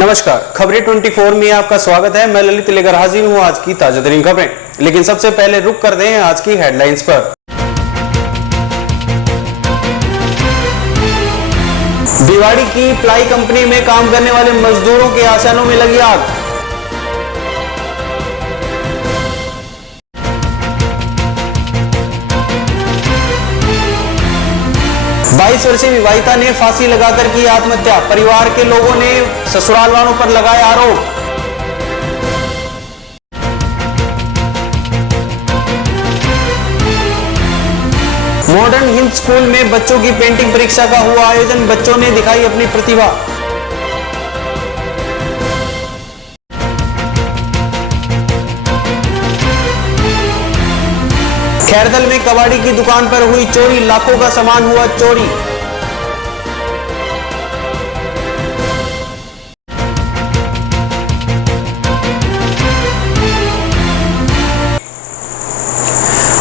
नमस्कार, खबरें 24 में आपका स्वागत है। मैं ललित लेकर हाजिर हूं आज की ताजा तरीन खबरें। लेकिन सबसे पहले रुक करते हैं आज की हेडलाइंस पर। भिवाड़ी की प्लाई कंपनी में काम करने वाले मजदूरों के आशियानों में लगी आग। बाईस वर्षीय विवाहिता ने फांसी लगाकर की आत्महत्या। परिवार के लोगों ने ससुराल वालों पर लगाए आरोप। मॉडर्न हिंद स्कूल में बच्चों की पेंटिंग परीक्षा का हुआ आयोजन। बच्चों ने दिखाई अपनी प्रतिभा। खैरदल में कबाड़ी की दुकान पर हुई चोरी। लाखों का सामान हुआ चोरी।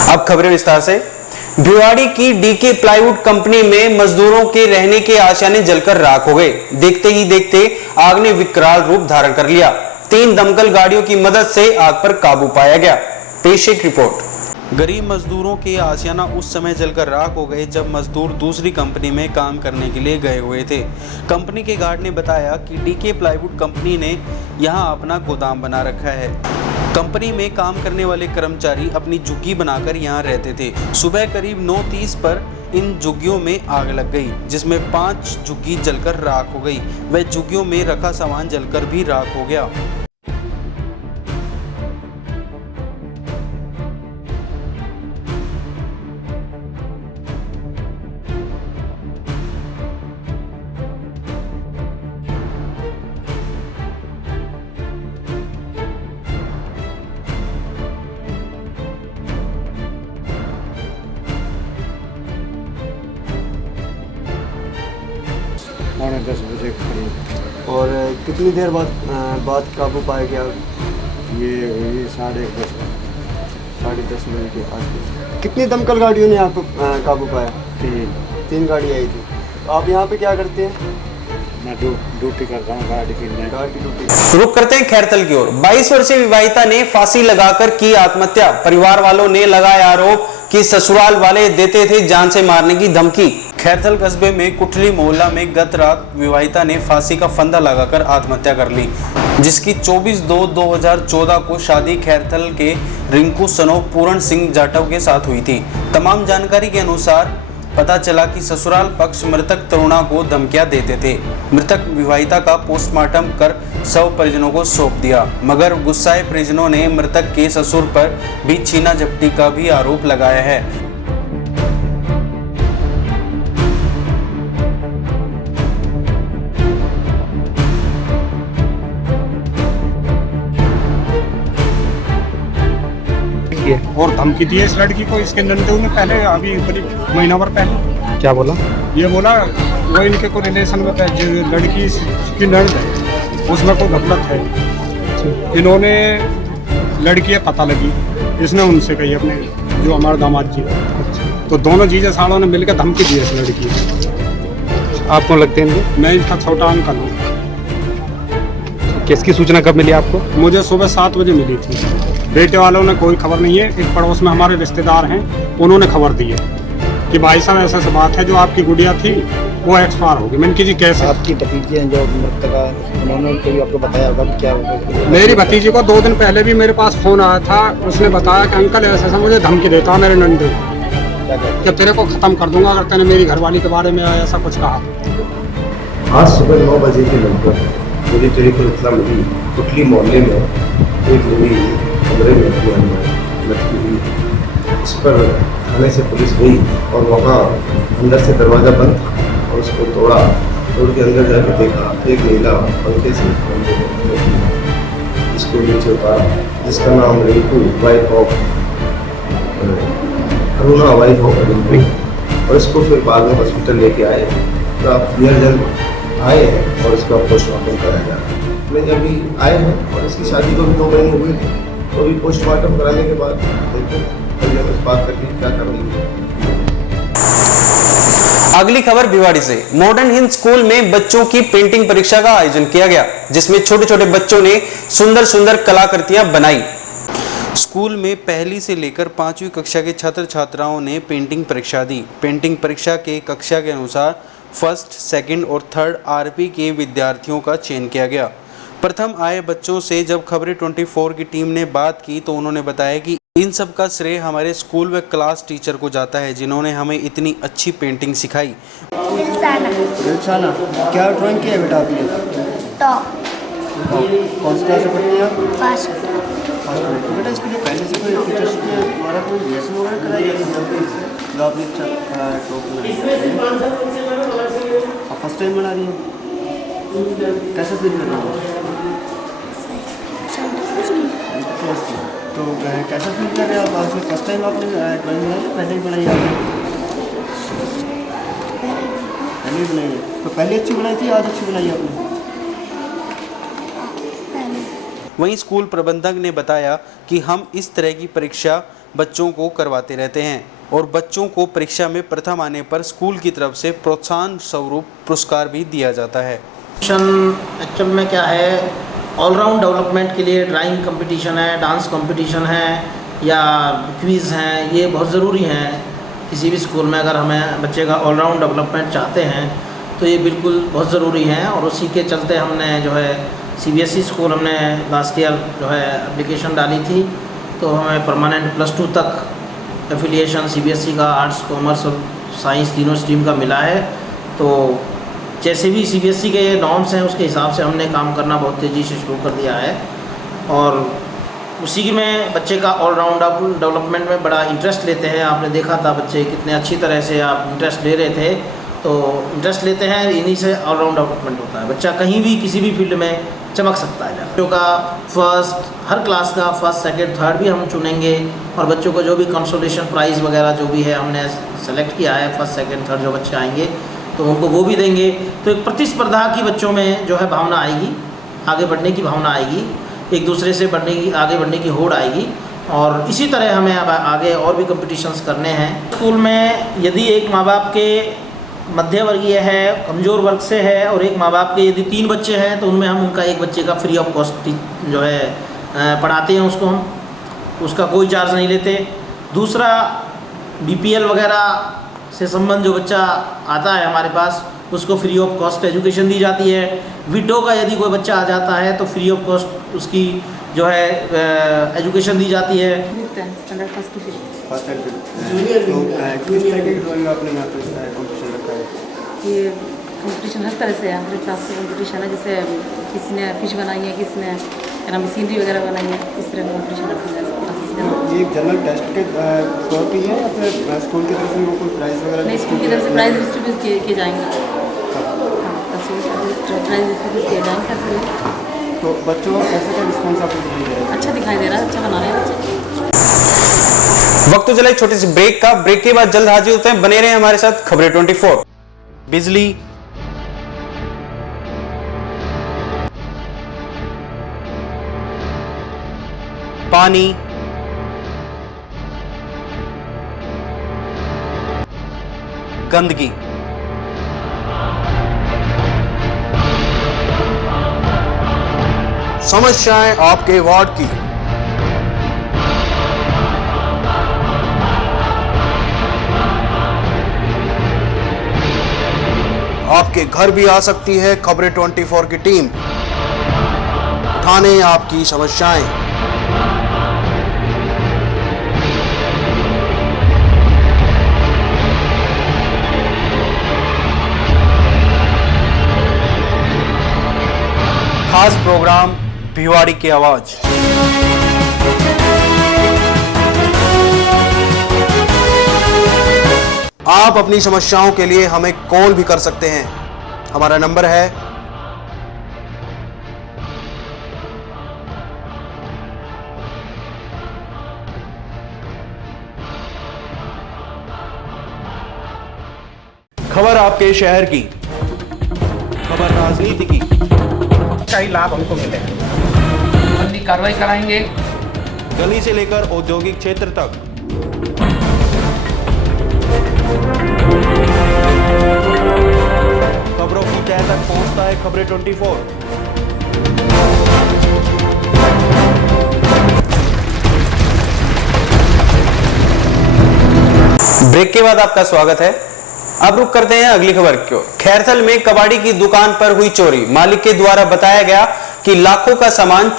अब खबरें विस्तार से। भिवाड़ी की डीके प्लाईवुड कंपनी में मजदूरों के रहने के आशियाने जलकर राख हो गए। देखते ही देखते आग ने विकराल रूप धारण कर लिया। 3 दमकल गाड़ियों की मदद से आग पर काबू पाया गया। पेश एक रिपोर्ट। गरीब मजदूरों के आशियाना उस समय जलकर राख हो गए जब मजदूर दूसरी कंपनी में काम करने के लिए गए हुए थे। कंपनी के गार्ड ने बताया कि डीके प्लाईवुड कंपनी ने यहां अपना गोदाम बना रखा है। कंपनी में काम करने वाले कर्मचारी अपनी झुग्गी बनाकर यहां रहते थे। सुबह करीब 9:30 पर इन झुग्गियों में आग लग गई, जिसमें 5 झुग्गी जलकर राख हो गई। वह झुग्गियों में रखा सामान जलकर भी राख हो गया। पौने 10 बजे करीब। और कितनी देर बाद काबू पाया गया? ये 10:30 10:30 बजे के आसपास। कितनी दमकल गाड़ियों ने यहाँ पर काबू पाया? 3 गाड़ी आई थी। आप यहाँ पे क्या करते हैं? मैं ड्यूटी करता हूँ, गाड़ी की ड्यूटी। रुक करते हैं खैरतल की ओर। 22 वर्षीय विवाहिता ने फांसी लगाकर की आत्महत्या। परिवार वालों ने लगाया आरोप कि ससुराल वाले देते थे जान से मारने की धमकी। खैरतल कस्बे में कुटली मोहल्ला में गत रात विवाहिता ने फांसी का फंदा लगाकर आत्महत्या कर ली, जिसकी 24/2/2014 को शादी खैरतल के रिंकू सनो पूरण सिंह जाटव के साथ हुई थी। तमाम जानकारी के अनुसार पता चला कि ससुराल पक्ष मृतक तरुणा को धमकियां देते थे। मृतक विवाहिता का पोस्टमार्टम कर शव परिजनों को सौंप दिया, मगर गुस्साए परिजनों ने मृतक के ससुर पर भी छीना झपटी का भी आरोप लगाया है। और धमकी दी है इस लड़की को। इसके नंदू ने पहले अभी करीब महीना भर पहले क्या बोला? ये बोला वो इनके को रिलेशन में जो लड़की की नंद है उसमें कोई गफलत है। इन्होंने लड़की पता लगी, इसने उनसे कही अपने जो हमारे दामाद जी, तो दोनों जीजा सालों ने मिलकर धमकी दी है इस लड़की को। आप कौन लगते हैं? मैं इनका छोटा अंकल हूँ। किसकी सूचना कब मिली आपको? मुझे सुबह 7 बजे मिली थी। बेटे वालों ने कोई खबर नहीं है। एक पड़ोस में हमारे रिश्तेदार हैं, उन्होंने खबर दी है कि भाई साहब ऐसा ऐसा बात है, जो आपकी गुड़िया थी वो एक्सपायर होगी। मैंने कहा जी कैसे? आपकी भतीजी हैं जो मृतका, उन्होंने कभी आपको बताया होगा क्या होगा? मेरी भतीजी को 2 दिन पहले भी मेरे पास फ़ोन आया था। उसने बताया कि अंकल ऐसा ऐसा मुझे धमकी देता मेरे नंदू कि तेरे को ख़त्म कर दूंगा अगर तूने मेरी घरवाली के बारे में ऐसा कुछ कहा। आज सुबह 9 बजे के लगभग मुझे टेलीफोन इतना मिली, कुटली मोहल्ले में एक लेडी कमरे में लटकी हुई। इस पर थाने से पुलिस गई और वहाँ अंदर से दरवाज़ा बंद था और उसको तोड़ के अंदर जाकर देखा, एक महिला पंखे से इसको नीचे उतारा, जिसका नाम Rinku wife of Aruna wife of Rinku, और इसको फिर बाद में हॉस्पिटल लेके आए। तो आप जन आए हैं और इसका पोस्टमार्टम कराया जा रहा है। मैं जब भी आए हैं और इसकी शादी को भी 2 महीने हुए थे, तो अभी पोस्टमार्टम कराने के बाद देखो बात करके क्या कर रही है। अगली खबर भिवाड़ी से। मॉडर्न हिंद स्कूल में बच्चों की पेंटिंग परीक्षा का आयोजन किया गया, जिसमें छोटे छोटे बच्चों ने सुंदर सुंदर कलाकृतियां बनाई। स्कूल में पहली से लेकर 5वीं कक्षा के छात्र छात्राओं ने पेंटिंग परीक्षा दी। पेंटिंग परीक्षा के कक्षा के अनुसार फर्स्ट, सेकंड और थर्ड आरपी के विद्यार्थियों का चयन किया गया। प्रथम आए बच्चों से जब खबरें 24 की टीम ने बात की तो उन्होंने बताया कि इन सब का श्रेय हमारे स्कूल व क्लास टीचर को जाता है, जिन्होंने हमें इतनी अच्छी पेंटिंग सिखाई। दिलशाना, क्या ड्राइंग किया बेटा आपने? टॉप कौन सी क्लास में पढ़ती हैं आप? फर्स्ट बेटा इसके लिए पहले से कोई टीचर्स के द्वारा कोई लेसन वगैरह कराई जाती है जो आपने टॉप आप फर्स्ट टाइम बना रही हैं? कैसा फील कर रही हो? तो कैसा फील कर रहे हैं आप? आपने फर्स्ट टाइम आपने ड्राइंग बनाई है, पहले ही बनाई आपने? पहले ही बनाई है। तो पहले अच्छी बनाई थी, आज अच्छी बनाई आपने? वहीं स्कूल प्रबंधक ने बताया कि हम इस तरह की परीक्षा बच्चों को करवाते रहते हैं और बच्चों को परीक्षा में प्रथम आने पर स्कूल की तरफ से प्रोत्साहन स्वरूप पुरस्कार भी दिया जाता है। एक्चुअल में क्या है, ऑलराउंड डेवलपमेंट के लिए ड्राइंग कंपटीशन है, डांस कंपटीशन है या क्विज़ हैं, ये बहुत ज़रूरी हैं। किसी भी स्कूल में अगर हमें बच्चे का ऑलराउंड डेवलपमेंट चाहते हैं तो ये बिल्कुल बहुत ज़रूरी हैं। और उसी के चलते हमने जो है CBSE स्कूल हमने लास्ट ईयर जो है एप्लीकेशन डाली थी, तो हमें परमानेंट +2 तक एफिलिएशन CBSE का आर्ट्स, कॉमर्स और साइंस तीनों स्ट्रीम का मिला है। तो जैसे भी CBSE के नॉर्म्स हैं उसके हिसाब से हमने काम करना बहुत तेज़ी से शुरू कर दिया है और उसी में बच्चे का ऑलराउंड डेवलपमेंट में बड़ा इंटरेस्ट लेते हैं। आपने देखा था बच्चे कितने अच्छी तरह से आप इंटरेस्ट ले रहे थे, तो इंटरेस्ट लेते हैं, इन्हीं से ऑलराउंड डेवलपमेंट होता है। बच्चा कहीं भी किसी भी फील्ड में चमक सकता है। बच्चों का फर्स्ट, हर क्लास का फर्स्ट, सेकंड, थर्ड भी हम चुनेंगे और बच्चों को जो भी कंसोलेशन प्राइज़ वगैरह जो भी है हमने सेलेक्ट किया है, फर्स्ट, सेकंड, थर्ड जो बच्चे आएंगे तो उनको वो भी देंगे। तो एक प्रतिस्पर्धा की बच्चों में जो है भावना आएगी, आगे बढ़ने की भावना आएगी, एक दूसरे से आगे बढ़ने की होड़ आएगी और इसी तरह हमें अब आगे और भी कंपटीशंस करने हैं। स्कूल में यदि एक माँ बाप के मध्य वर्गीय है, कमज़ोर वर्ग से है और एक माँ बाप के यदि 3 बच्चे हैं तो उनमें हम उनका एक बच्चे का फ्री ऑफ कॉस्ट जो है पढ़ाते हैं, उसका कोई चार्ज नहीं लेते। दूसरा, BPL वगैरह से संबंध जो बच्चा आता है हमारे पास उसको फ्री ऑफ कॉस्ट एजुकेशन दी जाती है। विडो का यदि कोई बच्चा आ जाता है तो फ्री ऑफ कॉस्ट उसकी जो है एजुकेशन दी जाती है। फर्स्ट एड तो किस तरह की ड्राइंग आपने यहाँ पे कॉम्पिटिशन रखा है? ये कंपटीशन हर तरह से है, हर क्लास का कंपटीशन है। जैसे किसी ने फिश बनाई है, किसी ने क्या सीनरी वगैरह बनाई है, इस तरह का कंपटीशन रखा है। ये एक जनरल टेस्ट के तौर पे है या फिर स्कूल की तरफ से वो कोई प्राइज़ वगैरह? नहीं, स्कूल की तरफ से प्राइज़ डिस्ट्रीब्यूट किए जाएंगे। प्राइज़ डिस्ट्रीब्यूट किए जाएंगे। तो बच्चों को कैसे क्या रिस्पॉन्स आपको दिखाई दे रहा है? अच्छा दिखाई दे रहा है, अच्छा बना रहे हैं बच्चे। वक्त तो चला एक छोटी सी ब्रेक का। ब्रेक के बाद जल्द हाजिर होते हैं, बने रहे हमारे साथ खबरें 24। बिजली, पानी, गंदगी, समस्याएं आपके वार्ड की, आपके घर भी आ सकती है खबरें 24 की टीम। थाने आपकी समस्याएं। खास प्रोग्राम भिवाड़ी की आवाज। आप अपनी समस्याओं के लिए हमें कॉल भी कर सकते हैं। हमारा नंबर है 0 खबर आपके शहर की, खबर राजनीति की, कई लाभ हमको मिले हैं, बंदी कार्रवाई कराएंगे। गली से लेकर औद्योगिक क्षेत्र तक। तह तक पहुंचता है खबरें 24। ब्रेक के बाद आपका स्वागत है। अब रुक करते हैं अगली खबर की ओर। खैरथल में कबाड़ी की दुकान पर हुई चोरी। मालिक के द्वारा बताया गया कि लाखों का सामान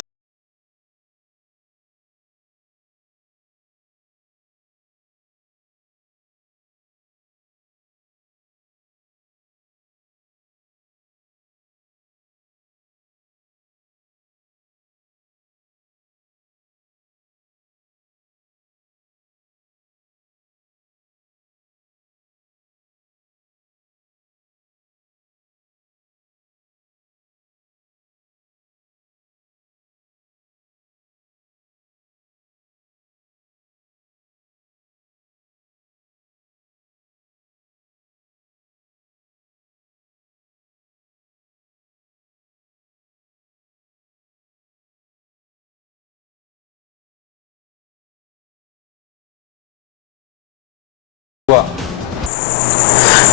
हुआ।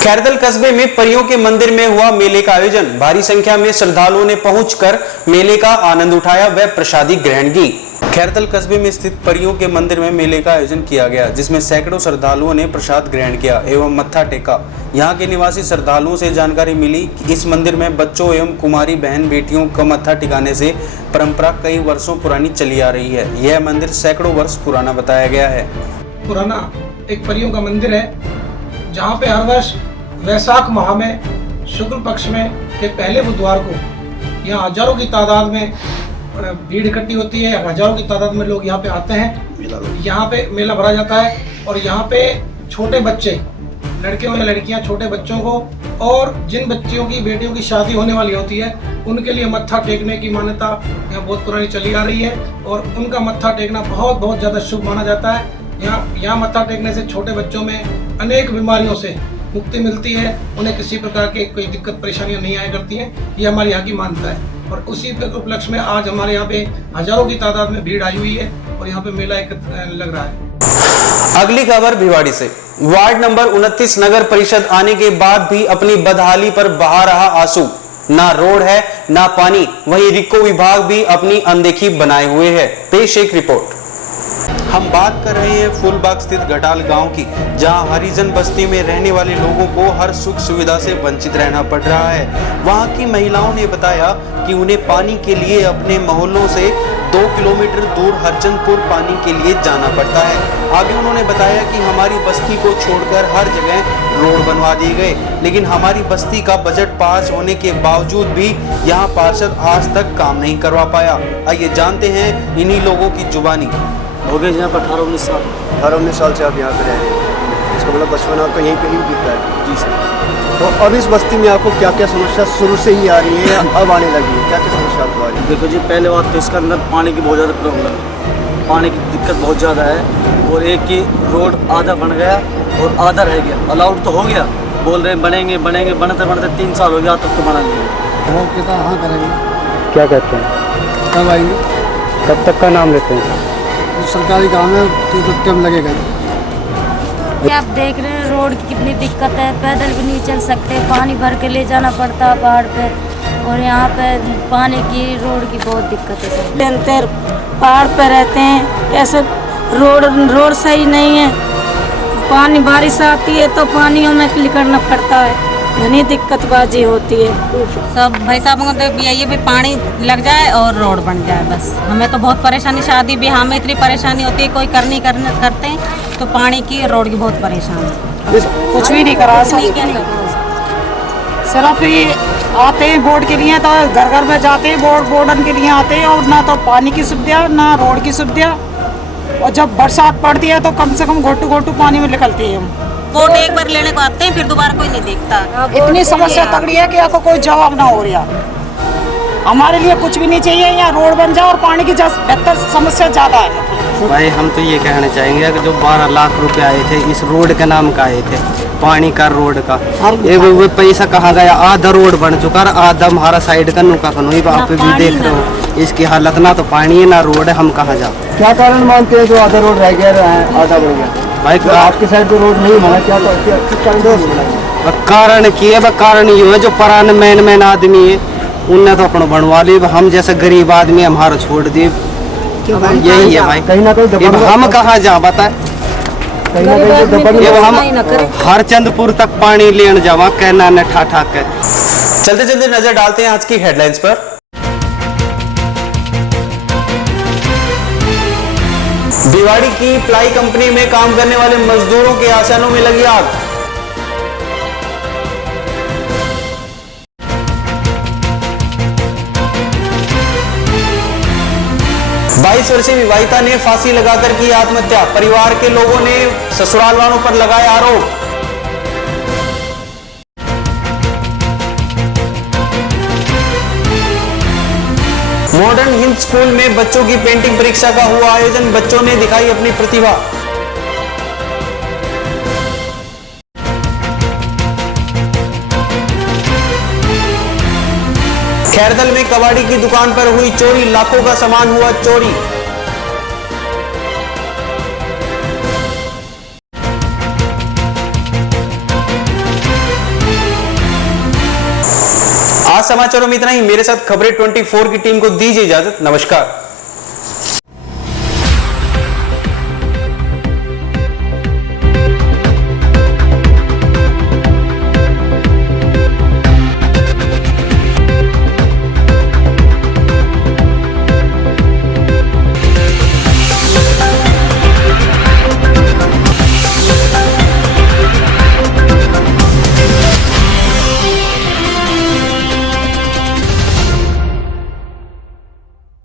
खैरथल कस्बे में परियों के मंदिर में हुआ मेले का आयोजन। भारी संख्या में श्रद्धालुओं ने पहुंचकर मेले का आनंद उठाया व प्रसादी ग्रहण की। खैरथल कस्बे में स्थित परियों के मंदिर में मेले का आयोजन किया गया, जिसमें सैकड़ों श्रद्धालुओं ने प्रसाद ग्रहण किया एवं मत्था टेका। यहाँ के निवासी श्रद्धालुओं से जानकारी मिली कि इस मंदिर में बच्चों एवं कुमारी बहन बेटियों का मत्था टिकाने से परंपरा कई वर्षों पुरानी चली आ रही है। यह मंदिर सैकड़ों वर्ष पुराना बताया गया है। पुराना एक परियों का मंदिर है, जहाँ पे हर वर्ष वैशाख माह में शुक्ल पक्ष में के पहले बुधवार को यहाँ हजारों की तादाद में भीड़ इकट्ठी होती है। हजारों की तादाद में लोग यहाँ पे आते हैं। यहाँ पे मेला भरा जाता है और यहाँ पे छोटे बच्चे, लड़के हो या लड़कियाँ, छोटे बच्चों को और जिन बच्चियों की बेटियों की शादी होने वाली होती है उनके लिए मत्था टेकने की मान्यता यहाँ बहुत पुरानी चली आ रही है और उनका मत्था टेकना बहुत ज़्यादा शुभ माना जाता है। यहाँ मत्था टेकने से छोटे बच्चों में अनेक बीमारियों से मुक्ति मिलती है, उन्हें किसी प्रकार की कोई दिक्कत परेशानियां नहीं आया करती हैं। ये हमारे यहाँ की मान्यता है और उसी उपलक्ष्य में आज हमारे यहाँ पे हजारों की तादाद में भीड़ आई हुई है और यहाँ पे मेला लग रहा है। अगली खबर भिवाड़ी से। वार्ड नंबर 29 नगर परिषद आने के बाद भी अपनी बदहाली पर बहा रहा आंसू। ना रोड है ना पानी, वहीं रिको विभाग भी अपनी अनदेखी बनाए हुए है। पेश एक रिपोर्ट। हम बात कर रहे हैं फूलबाग स्थित घटाल गांव की, जहां हरिजन बस्ती में रहने वाले लोगों को हर सुख सुविधा से वंचित रहना पड़ रहा है। वहां की महिलाओं ने बताया कि उन्हें पानी के लिए अपने मोहल्लों से 2 किलोमीटर दूर हरचंदपुर पानी के लिए जाना पड़ता है। आगे उन्होंने बताया कि हमारी बस्ती को छोड़कर हर जगह रोड बनवा दिए गए, लेकिन हमारी बस्ती का बजट पास होने के बावजूद भी यहाँ पार्षद आज तक काम नहीं करवा पाया। आइए जानते हैं इन्हीं लोगों की जुबानी। हो गए यहाँ पर 18-19 साल। 18-19 साल से आप यहाँ पे रह रहे हैं, इसका मतलब बचपन आपका यहीं पे ही बीता है। जी सर। तो अब इस बस्ती में आपको क्या क्या समस्या शुरू से ही आ रही है या अब आने लगी है? क्या क्या समस्या आपको आ रही है? देखो जी, पहले बात तो इसके अंदर पानी की बहुत ज़्यादा प्रॉब्लम है। पानी की दिक्कत बहुत ज़्यादा है और एक की रोड आधा बन गया और आधा रह गया। अलाउड तो हो गया, बोल रहे बनेंगे बनते 3 साल हो गया, तब तो बना नहीं। रोड के तो हाँ करेंगे। क्या कहते हैं? कब आएंगे? कब तक का नाम लेते हैं? सरकारी काम है तो टाइम लगेगा। आप देख रहे हैं रोड की कितनी दिक्कत है, पैदल भी नहीं चल सकते, पानी भर के ले जाना पड़ता है पहाड़ पे और यहाँ पे पानी की रोड की बहुत दिक्कत है। पहाड़ पे रहते हैं, कैसे रोड सही नहीं है, पानी बारिश आती है तो पानियों में निकलना पड़ता है, घनी दिक्कतबाजी होती है। सब भाई साहब को तो यही भी पानी लग जाए और रोड बन जाए बस। हमें तो बहुत परेशानी, शादी ब्याह में इतनी परेशानी होती है, कोई करते हैं तो पानी की रोड की बहुत परेशानी। कुछ भी नहीं करा सकते, सिर्फ ये आते हैं वोट के लिए, तो घर घर में जाते हैं वोटन के लिए आते हैं और ना तो पानी की सुविधा ना रोड की सुविधा। और जब बरसात पड़ती है तो कम से कम घोटू पानी में निकलते हैं हम। वोट एक बार लेने को आते हैं, फिर दोबारा कोई नहीं देखता। इतनी समस्या तगड़ी है कि आपको कोई जवाब ना हो रहा। हमारे लिए कुछ भी नहीं चाहिए, यहाँ रोड बन जाए और पानी की बेहतर समस्या ज़्यादा है। भाई हम तो ये कहना चाहेंगे कि जो 12 लाख रुपए आए थे इस रोड के नाम का आए थे, पानी का रोड का, ये वो पैसा कहाँ गया? आधा रोड बन चुका है, आधा हमारा साइड का नुका खनोई आप भी देख रहे हो। इसकी हालत ना तो पानी है ना रोड है, हम कहाँ जाओ? क्या कारण मानते हैं जो आधा रोड रह गया आधा हो गया? भाई आपके साइड जो रोड नहीं बना, क्या कारण की है, कारण ये है जो पुराने मैन आदमी है उनने तो अपना बनवा ली, हम जैसे गरीब आदमी हमारा छोड़ दिए। यही है भाई, कहीं ना कहीं हम कहाँ जा बताए, हम हरचंदपुर तक पानी लेने जावा कहना न ठा के। चलते चलते नजर डालते हैं आज की हेडलाइंस पर। भिवाड़ी की प्लाई कंपनी में काम करने वाले मजदूरों के आसनों में लगी आग। बाईस वर्षीय विवाहिता ने फांसी लगाकर की आत्महत्या, परिवार के लोगों ने ससुराल वालों पर लगाया आरोप। मॉडर्न हिंद स्कूल में बच्चों की पेंटिंग परीक्षा का हुआ आयोजन, बच्चों ने दिखाई अपनी प्रतिभा। खैरदल में कबाड़ी की दुकान पर हुई चोरी, लाखों का सामान हुआ चोरी। आज समाचारों में इतना ही। मेरे साथ खबरें 24 की टीम को दीजिए इजाजत। नमस्कार।